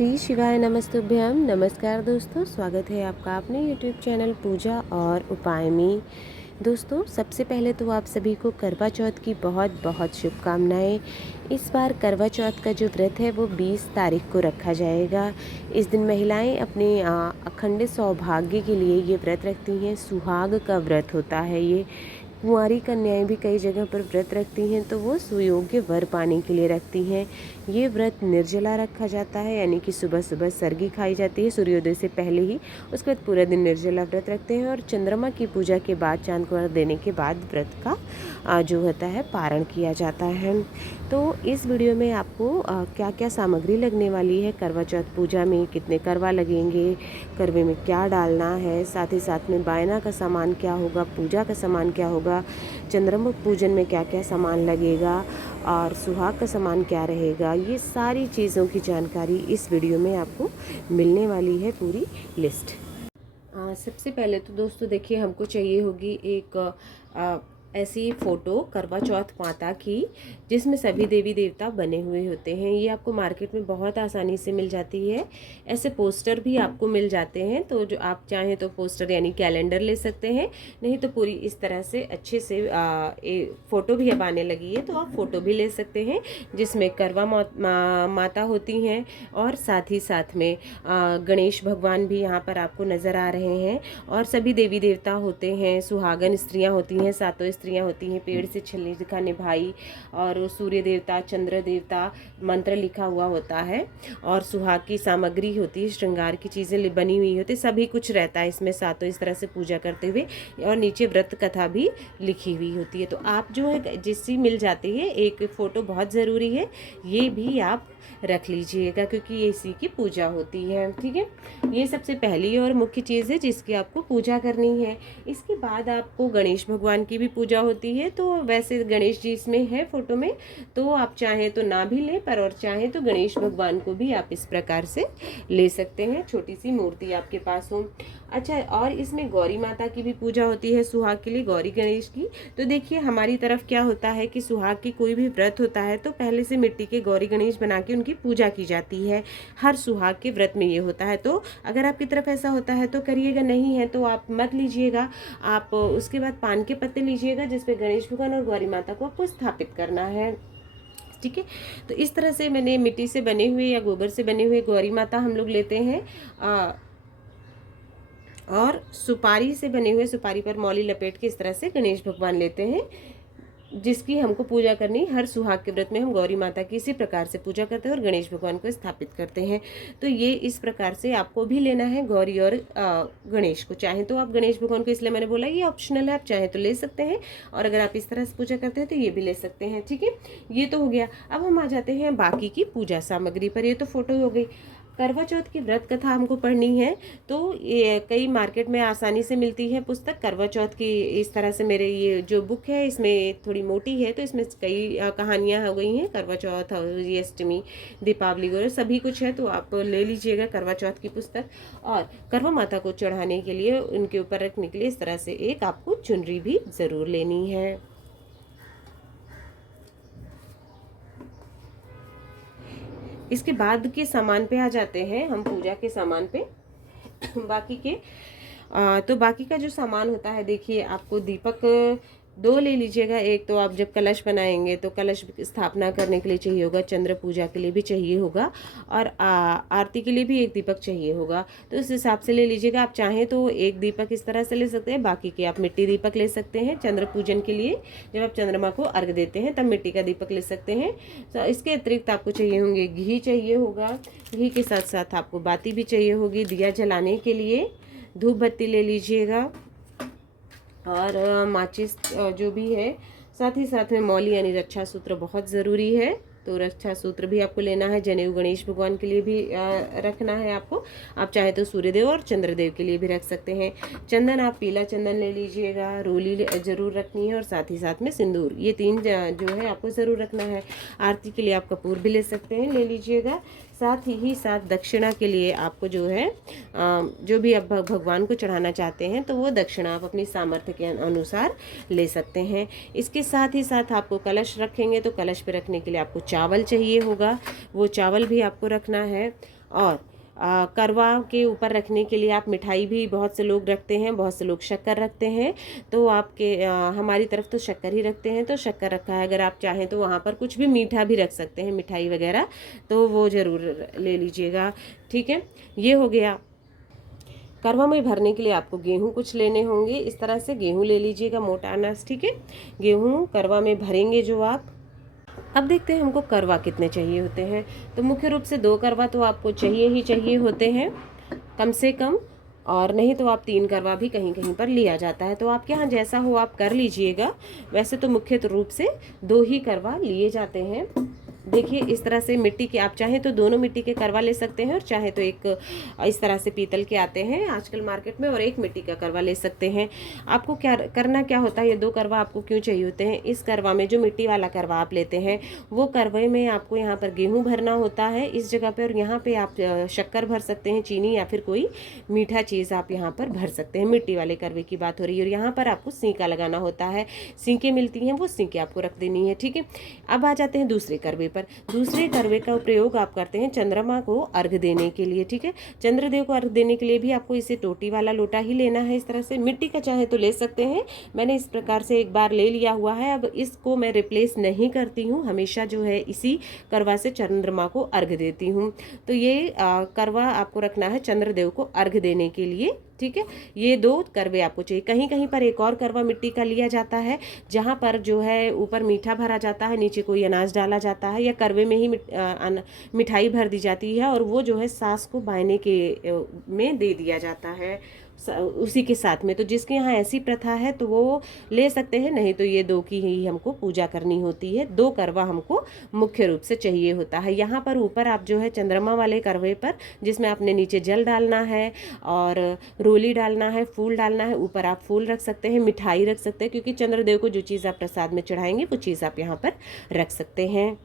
श्री शिवाय नमस्तुभ्यम। नमस्कार दोस्तों, स्वागत है आपका अपने यूट्यूब चैनल पूजा और उपाय में। दोस्तों, सबसे पहले तो आप सभी को करवा चौथ की बहुत बहुत शुभकामनाएं। इस बार करवा चौथ का जो व्रत है वो 20 तारीख को रखा जाएगा। इस दिन महिलाएं अपने अखंड सौभाग्य के लिए ये व्रत रखती हैं। सुहाग का व्रत होता है ये। कुंवारी कन्याएं भी कई जगह पर व्रत रखती हैं, तो वो सुयोग्य वर पाने के लिए रखती हैं। ये व्रत निर्जला रखा जाता है, यानी कि सुबह सुबह सरगी खाई जाती है सूर्योदय से पहले ही। उसके बाद पूरा दिन निर्जला व्रत रखते हैं और चंद्रमा की पूजा के बाद, चांद को अर्घ देने के बाद व्रत का जो होता है पारण किया जाता है। तो इस वीडियो में आपको क्या क्या सामग्री लगने वाली है, करवा चौथ पूजा में कितने करवा लगेंगे, करवे में क्या डालना है, साथ ही साथ में बायना का सामान क्या होगा, पूजा का सामान क्या होगा, चंद्रमुख पूजन में क्या क्या सामान लगेगा और सुहाग का सामान क्या रहेगा, ये सारी चीज़ों की जानकारी इस वीडियो में आपको मिलने वाली है, पूरी लिस्ट। सबसे पहले तो दोस्तों देखिए, हमको चाहिए होगी एक ऐसी फ़ोटो करवा चौथ माता की जिसमें सभी देवी देवता बने हुए होते हैं। ये आपको मार्केट में बहुत आसानी से मिल जाती है। ऐसे पोस्टर भी आपको मिल जाते हैं, तो जो आप चाहें तो पोस्टर यानी कैलेंडर ले सकते हैं, नहीं तो पूरी इस तरह से अच्छे से फ़ोटो भी अब आने लगी है, तो आप फ़ोटो भी ले सकते हैं जिसमें करवा माता होती हैं और साथ ही साथ में गणेश भगवान भी यहाँ पर आपको नज़र आ रहे हैं और सभी देवी देवता होते हैं, सुहागन स्त्रियाँ होती हैं, सातों स्त्रियाँ होती हैं, पेड़ से छली दिखाने भाई, और सूर्य देवता, चंद्र देवता, मंत्र लिखा हुआ होता है और सुहाग की सामग्री होती है, श्रृंगार की चीज़ें बनी हुई होती है, सभी कुछ रहता है इसमें सातों इस तरह से पूजा करते हुए, और नीचे व्रत कथा भी लिखी हुई होती है। तो आप जो है जिससे मिल जाती है, एक फ़ोटो बहुत ज़रूरी है, ये भी आप रख लीजिएगा क्योंकि ये इसी की पूजा होती है। ठीक है, ये सबसे पहली और मुख्य चीज़ है जिसकी आपको पूजा करनी है। इसके बाद आपको गणेश भगवान की भी पूजा होती है, तो वैसे गणेश जी इसमें है फोटो में, तो आप चाहें तो ना भी लें, पर और चाहें तो गणेश भगवान को भी आप इस प्रकार से ले सकते हैं, छोटी सी मूर्ति आपके पास हो। अच्छा, और इसमें गौरी माता की भी पूजा होती है सुहाग के लिए, गौरी गणेश की। तो देखिए, हमारी तरफ क्या होता है कि सुहाग की कोई भी व्रत होता है तो पहले से मिट्टी के गौरी गणेश बना के उनकी पूजा की जाती है। हर सुहाग के व्रत में ये होता है, तो अगर आपकी तरफ ऐसा होता है तो करिएगा, नहीं है तो आप मत लीजिएगा। आप उसके बाद पान के पत्ते लीजिएगा जिसपे गणेश भगवान और गौरी माता को आपको स्थापित करना है। ठीक है, तो इस तरह से मैंने मिट्टी से बने हुए या गोबर से बने हुए गौरी माता हम लोग लेते हैं, और सुपारी से बने हुए, सुपारी पर मौली लपेट के इस तरह से गणेश भगवान लेते हैं जिसकी हमको पूजा करनी। हर सुहाग के व्रत में हम गौरी माता की इसी प्रकार से पूजा करते हैं और गणेश भगवान को स्थापित करते हैं। तो ये इस प्रकार से आपको भी लेना है, गौरी और गणेश को। चाहें तो आप गणेश भगवान को, इसलिए मैंने बोला ये ऑप्शनल है, आप चाहें तो ले सकते हैं, और अगर आप इस तरह से पूजा करते हैं तो ये भी ले सकते हैं। ठीक है, ये तो हो गया। अब हम आ जाते हैं बाकी की पूजा सामग्री पर। ये तो फोटो हो गई। करवा चौथ की व्रत कथा हमको पढ़नी है, तो ये कई मार्केट में आसानी से मिलती है पुस्तक करवा चौथ की। इस तरह से मेरे ये जो बुक है इसमें थोड़ी मोटी है, तो इसमें कई कहानियाँ हो गई हैं, करवा चौथ और ये अष्टमी, दीपावली वगैरह सभी कुछ है, तो आप ले लीजिएगा करवा चौथ की पुस्तक। और करवा माता को चढ़ाने के लिए, उनके ऊपर रखने के लिए इस तरह से एक आपको चुनरी भी ज़रूर लेनी है। इसके बाद के सामान पे आ जाते हैं हम, पूजा के सामान पे। बाकी के तो बाकी का जो सामान होता है, देखिए आपको दीपक 2 ले लीजिएगा। एक तो आप जब कलश बनाएंगे तो कलश स्थापना करने के लिए चाहिए होगा, चंद्र पूजा के लिए भी चाहिए होगा, और आरती के लिए भी एक दीपक चाहिए होगा, तो उस हिसाब से ले लीजिएगा। आप चाहें तो एक दीपक इस तरह से ले सकते हैं, बाकी के आप मिट्टी दीपक ले सकते हैं चंद्र पूजन के लिए। जब आप चंद्रमा को अर्घ देते हैं तब मिट्टी का दीपक ले सकते हैं। तो इसके अतिरिक्त आपको चाहिए होंगे घी चाहिए होगा, घी के साथ साथ आपको बाती भी चाहिए होगी दिया जलाने के लिए, धूप बत्ती ले लीजिएगा, और माचिस जो भी है, साथ ही साथ में मौली यानी रक्षा सूत्र बहुत ज़रूरी है, तो रक्षा सूत्र भी आपको लेना है। जनेऊ गणेश भगवान के लिए भी रखना है आपको। आप चाहे तो सूर्यदेव और चंद्रदेव के लिए भी रख सकते हैं। चंदन, आप पीला चंदन ले लीजिएगा, रोली ज़रूर रखनी है, और साथ ही साथ में सिंदूर, ये 3 जो है आपको ज़रूर रखना है। आरती के लिए आप कपूर भी ले सकते हैं, ले लीजिएगा। साथ ही साथ दक्षिणा के लिए आपको जो है जो भी आप भगवान को चढ़ाना चाहते हैं तो वो दक्षिणा आप अपनी सामर्थ्य के अनुसार ले सकते हैं। इसके साथ ही साथ आपको कलश रखेंगे तो कलश पे रखने के लिए आपको चावल चाहिए होगा, वो चावल भी आपको रखना है। और करवा के ऊपर रखने के लिए आप मिठाई भी बहुत से लोग रखते हैं, बहुत से लोग शक्कर रखते हैं। तो आपके हमारी तरफ तो शक्कर ही रखते हैं, तो शक्कर रखा है। अगर आप चाहें तो वहाँ पर कुछ भी मीठा भी रख सकते हैं, मिठाई वगैरह, तो वो ज़रूर ले लीजिएगा। ठीक है, ये हो गया। करवा में भरने के लिए आपको गेहूँ कुछ लेने होंगे। इस तरह से गेहूँ ले लीजिएगा, मोटा अनाज। ठीक है, गेहूँ करवा में भरेंगे जो आप। अब देखते हैं हमको करवा कितने चाहिए होते हैं। तो मुख्य रूप से 2 करवा तो आपको चाहिए ही चाहिए होते हैं कम से कम, और नहीं तो आप 3 करवा भी कहीं कहीं पर लिया जाता है। तो आपके यहाँ जैसा हो आप कर लीजिएगा। वैसे तो मुख्य रूप से 2 ही करवा लिए जाते हैं। देखिए इस तरह से मिट्टी के, आप चाहें तो दोनों मिट्टी के करवा ले सकते हैं, और चाहे तो एक इस तरह से पीतल के आते हैं आजकल मार्केट में, और एक मिट्टी का करवा ले सकते हैं। आपको क्या करना क्या होता है, ये 2 करवा आपको क्यों चाहिए होते हैं। इस करवा में, जो मिट्टी वाला करवा आप लेते हैं, वो करवे में आपको यहाँ पर गेहूँ भरना होता है इस जगह पर, और यहाँ पर आप शक्कर भर सकते हैं, चीनी, या फिर कोई मीठा चीज़ आप यहाँ पर भर सकते हैं। मिट्टी वाले करवे की बात हो रही है। और यहाँ पर आपको सींका लगाना होता है, सींकें मिलती हैं, वो सींकें आपको रख देनी है। ठीक है, अब आ जाते हैं दूसरे करवे पर। दूसरे करवे का प्रयोग आप करते हैं चंद्रमा को अर्घ देने के लिए। ठीक है, चंद्रदेव को अर्घ देने के लिए भी आपको इसे टोटी वाला लोटा ही लेना है। इस तरह से मिट्टी का चाहे तो ले सकते हैं, मैंने इस प्रकार से एक बार ले लिया हुआ है। अब इसको मैं रिप्लेस नहीं करती हूँ, हमेशा जो है इसी करवा से चंद्रमा को अर्घ देती हूँ। तो ये करवा आपको रखना है चंद्रदेव को अर्घ देने के लिए। ठीक है, ये 2 करवे आपको चाहिए। कहीं कहीं पर एक और करवा मिट्टी का लिया जाता है, जहाँ पर जो है ऊपर मीठा भरा जाता है, नीचे कोई अनाज डाला जाता है, या करवे में ही मिठाई भर दी जाती है, और वो जो है सास को बायने के में दे दिया जाता है उसी के साथ में। तो जिसके यहाँ ऐसी प्रथा है तो वो ले सकते हैं, नहीं तो ये 2 की ही हमको पूजा करनी होती है। 2 करवा हमको मुख्य रूप से चाहिए होता है। यहाँ पर ऊपर आप जो है चंद्रमा वाले करवे पर, जिसमें आपने नीचे जल डालना है और रोली डालना है, फूल डालना है, ऊपर आप फूल रख सकते हैं, मिठाई रख सकते हैं, क्योंकि चंद्रदेव को जो चीज़ आप प्रसाद में चढ़ाएंगे वो चीज़ आप यहाँ पर रख सकते हैं।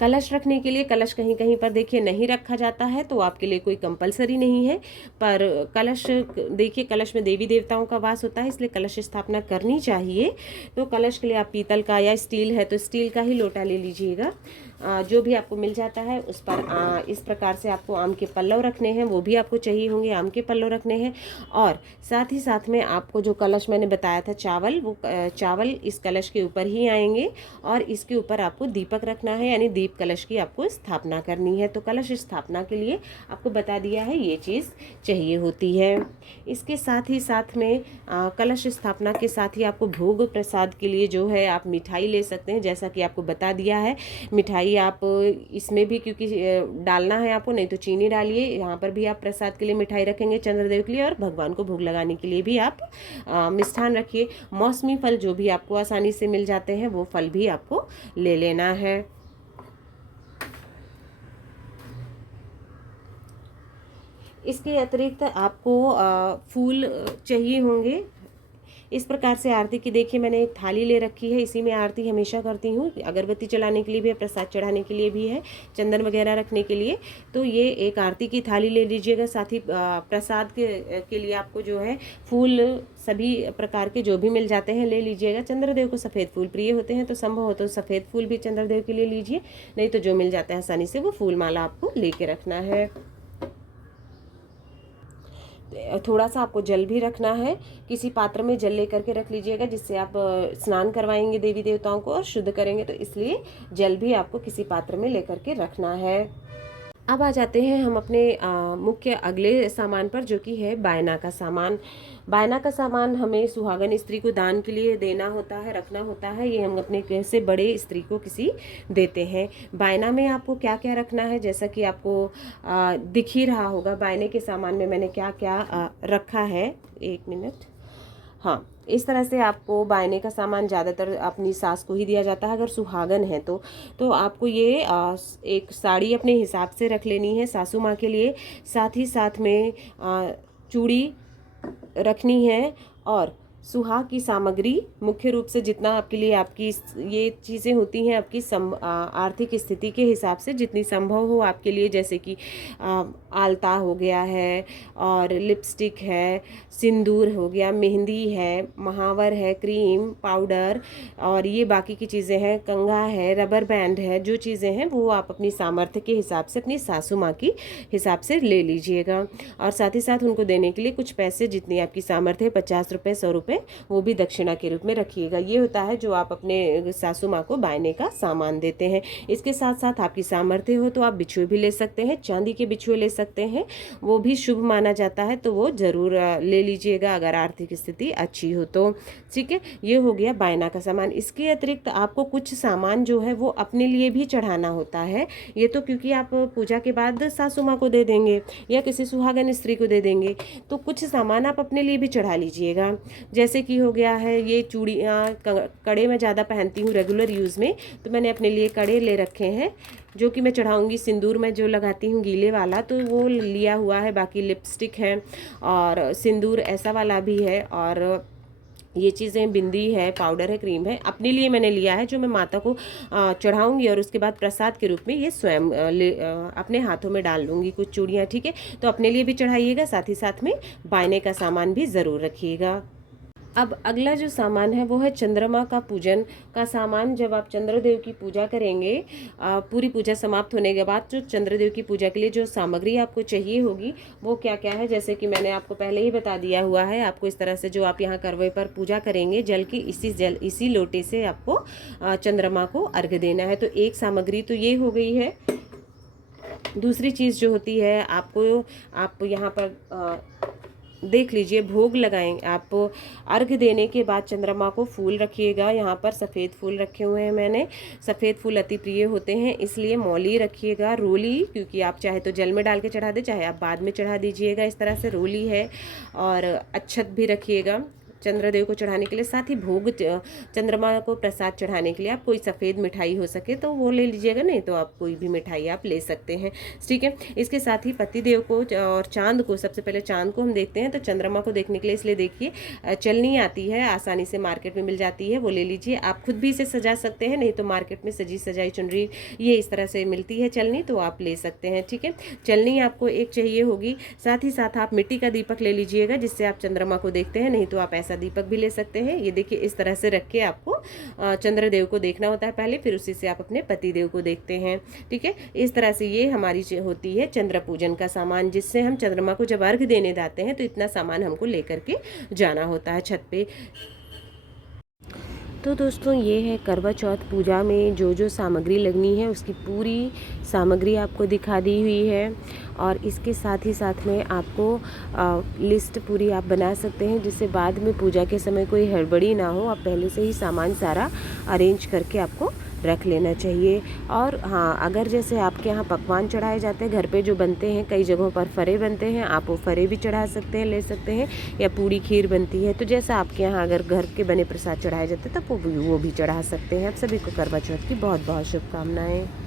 कलश रखने के लिए, कलश कहीं कहीं पर देखिए नहीं रखा जाता है, तो आपके लिए कोई कंपलसरी नहीं है। पर कलश, देखिए कलश में देवी देवताओं का वास होता है, इसलिए कलश स्थापना करनी चाहिए। तो कलश के लिए आप पीतल का या स्टील है तो स्टील का ही लोटा ले लीजिएगा, जो भी आपको मिल जाता है उस पर। इस प्रकार से आपको आम के पल्लव रखने हैं, वो भी आपको चाहिए होंगे, आम के पल्लव रखने हैं। और साथ ही साथ में आपको जो कलश मैंने बताया था चावल, वो चावल इस कलश के ऊपर ही आएंगे, और इसके ऊपर आपको दीपक रखना है, यानी दीप कलश की आपको स्थापना करनी है। तो कलश स्थापना के लिए आपको बता दिया है ये चीज़ चाहिए होती है। इसके साथ ही साथ में कलश स्थापना के साथ ही आपको भोग प्रसाद के लिए जो है आप मिठाई ले सकते हैं, जैसा कि आपको बता दिया है। मिठाई आप इसमें भी क्योंकि डालना है आपको, नहीं तो चीनी डालिए। यहाँ पर भी आप प्रसाद के लिए मिठाई रखेंगे चंद्रदेव के लिए, और भगवान को भोग लगाने के लिए भी आप मिष्ठान रखिए। मौसमी फल जो भी आपको आसानी से मिल जाते हैं वो फल भी आपको ले लेना है। इसके अतिरिक्त आपको फूल चाहिए होंगे। इस प्रकार से आरती की, देखिए मैंने एक थाली ले रखी है, इसी में आरती हमेशा करती हूँ। अगरबत्ती चलाने के लिए भी है, प्रसाद चढ़ाने के लिए भी है, चंदन वगैरह रखने के लिए। तो ये एक आरती की थाली ले लीजिएगा। साथ ही प्रसाद के लिए आपको जो है फूल सभी प्रकार के जो भी मिल जाते हैं ले लीजिएगा। चंद्रदेव को सफ़ेद फूल प्रिय होते हैं, तो संभव हो तो सफ़ेद फूल भी चंद्रदेव के लिए लीजिए, नहीं तो जो मिल जाता है आसानी से वो फूल माला आपको लेके रखना है। थोड़ा सा आपको जल भी रखना है, किसी पात्र में जल लेकर के रख लीजिएगा, जिससे आप स्नान करवाएंगे देवी देवताओं को और शुद्ध करेंगे, तो इसलिए जल भी आपको किसी पात्र में लेकर के रखना है। अब आ जाते हैं हम अपने मुख्य अगले सामान पर, जो कि है बायना का सामान। बायना का सामान हमें सुहागन स्त्री को दान के लिए देना होता है, रखना होता है। ये हम अपने कैसे बड़े स्त्री को किसी देते हैं। बायना में आपको क्या क्या रखना है, जैसा कि आपको दिख ही रहा होगा बायने के सामान में मैंने क्या क्या रखा है। एक मिनट, हाँ, इस तरह से आपको बायने का सामान ज़्यादातर अपनी सास को ही दिया जाता है अगर सुहागन है तो आपको ये एक साड़ी अपने हिसाब से रख लेनी है सासू माँ के लिए। साथ ही साथ में चूड़ी रखनी है, और सुहाग की सामग्री मुख्य रूप से जितना आपके लिए आपकी ये चीज़ें होती हैं आपकी आर्थिक स्थिति के हिसाब से जितनी संभव हो आपके लिए, जैसे कि आलता हो गया है और लिपस्टिक है, सिंदूर हो गया, मेहंदी है, महावर है, क्रीम पाउडर और ये बाकी की चीज़ें हैं, कंघा है, रबर बैंड है, जो चीज़ें हैं वो आप अपनी सामर्थ्य के हिसाब से अपनी सासू माँ की हिसाब से ले लीजिएगा। और साथ ही साथ उनको देने के लिए कुछ पैसे जितनी आपकी सामर्थ्य है, 50 रुपये 100 रुपये, वो भी दक्षिणा के रूप में रखिएगा। ये होता है जो आप अपने सासू माँ को बायने का सामान देते हैं। इसके साथ साथ आपकी सामर्थ्य हो तो आप बिछुए भी ले सकते हैं, चांदी के बिछुए ले सकते हैं, वो भी शुभ माना जाता है, तो वो ज़रूर ले लीजिएगा अगर आर्थिक स्थिति अच्छी हो तो। ठीक है, ये हो गया बायना का सामान। इसके अतिरिक्त आपको कुछ सामान जो है वो अपने लिए भी चढ़ाना होता है। ये तो क्योंकि आप पूजा के बाद सासू माँ को दे देंगे या किसी सुहागन स्त्री को दे देंगे, तो कुछ सामान आप अपने लिए भी चढ़ा लीजिएगा। जैसे कि हो गया है ये चूड़ियाँ, कड़े मैं ज़्यादा पहनती हूँ रेगुलर यूज़ में, तो मैंने अपने लिए कड़े ले रखे हैं जो कि मैं चढ़ाऊंगी। सिंदूर मैं जो लगाती हूँ गीले वाला, तो वो लिया हुआ है। बाकी लिपस्टिक है और सिंदूर ऐसा वाला भी है, और ये चीज़ें बिंदी है, पाउडर है, क्रीम है, अपने लिए मैंने लिया है जो मैं माता को चढ़ाऊंगी और उसके बाद प्रसाद के रूप में ये स्वयं अपने हाथों में डाल लूँगी कुछ चूड़ियाँ। ठीक है, तो अपने लिए भी चढ़ाइएगा, साथ ही साथ में बायने का सामान भी ज़रूर रखिएगा। अब अगला जो सामान है वो है चंद्रमा का पूजन का सामान। जब आप चंद्रदेव की पूजा करेंगे, पूरी पूजा समाप्त होने के बाद जो चंद्रदेव की पूजा के लिए जो सामग्री आपको चाहिए होगी वो क्या क्या है, जैसे कि मैंने आपको पहले ही बता दिया हुआ है। आपको इस तरह से जो आप यहाँ करवे पर पूजा करेंगे जल की, इसी लोटे से आपको चंद्रमा को अर्घ्य देना है। तो एक सामग्री तो ये हो गई है। दूसरी चीज़ जो होती है आप यहाँ पर देख लीजिए, भोग लगाएं आप। अर्घ देने के बाद चंद्रमा को फूल रखिएगा। यहाँ पर सफ़ेद फूल रखे हुए हैं मैंने, सफ़ेद फूल अति प्रिय होते हैं इसलिए मौली रखिएगा। रोली, क्योंकि आप चाहे तो जल में डाल के चढ़ा दे, चाहे आप बाद में चढ़ा दीजिएगा, इस तरह से रोली है। और अक्षत भी रखिएगा चंद्रदेव को चढ़ाने के लिए। साथ ही भोग चंद्रमा को प्रसाद चढ़ाने के लिए आप कोई सफ़ेद मिठाई हो सके तो वो ले लीजिएगा, नहीं तो आप कोई भी मिठाई आप ले सकते हैं। ठीक है, इसके साथ ही पतिदेव को और चांद को, सबसे पहले चांद को हम देखते हैं। तो चंद्रमा को देखने के लिए इसलिए देखिए चलनी आती है, आसानी से मार्केट में मिल जाती है, वो ले लीजिए। आप खुद भी इसे सजा सकते हैं, नहीं तो मार्केट में सजी सजाई चुनरी ये इस तरह से मिलती है चलनी, तो आप ले सकते हैं। ठीक है, चलनी आपको एक चाहिए होगी। साथ ही साथ आप मिट्टी का दीपक ले लीजिएगा जिससे आप चंद्रमा को देखते हैं, नहीं तो आप ऐसा दीपक भी ले सकते हैं। ये देखिए इस तरह से रख के आपको चंद्रदेव को देखना होता है पहले, फिर उसी से आप अपने पतिदेव को देखते हैं। ठीक है, इस तरह से ये हमारी होती है चंद्र पूजन का सामान, जिससे हम चंद्रमा को जब अर्घ देने जाते हैं तो इतना सामान हमको लेकर के जाना होता है छत पे। तो दोस्तों ये है करवा चौथ पूजा में जो जो सामग्री लगनी है उसकी पूरी सामग्री आपको दिखा दी हुई है। और इसके साथ ही साथ में आपको लिस्ट पूरी आप बना सकते हैं, जिससे बाद में पूजा के समय कोई हड़बड़ी ना हो। आप पहले से ही सामान सारा अरेंज करके आपको रख लेना चाहिए। और हाँ, अगर जैसे आपके यहाँ पकवान चढ़ाए जाते हैं घर पे जो बनते हैं, कई जगहों पर फरे बनते हैं, आप वो फरे भी चढ़ा सकते हैं, ले सकते हैं, या पूरी खीर बनती है, तो जैसा आपके यहाँ अगर घर के बने प्रसाद चढ़ाए जाते हैं तो वो भी चढ़ा सकते हैं। आप सभी को करवा चौथ की बहुत बहुत शुभकामनाएँ।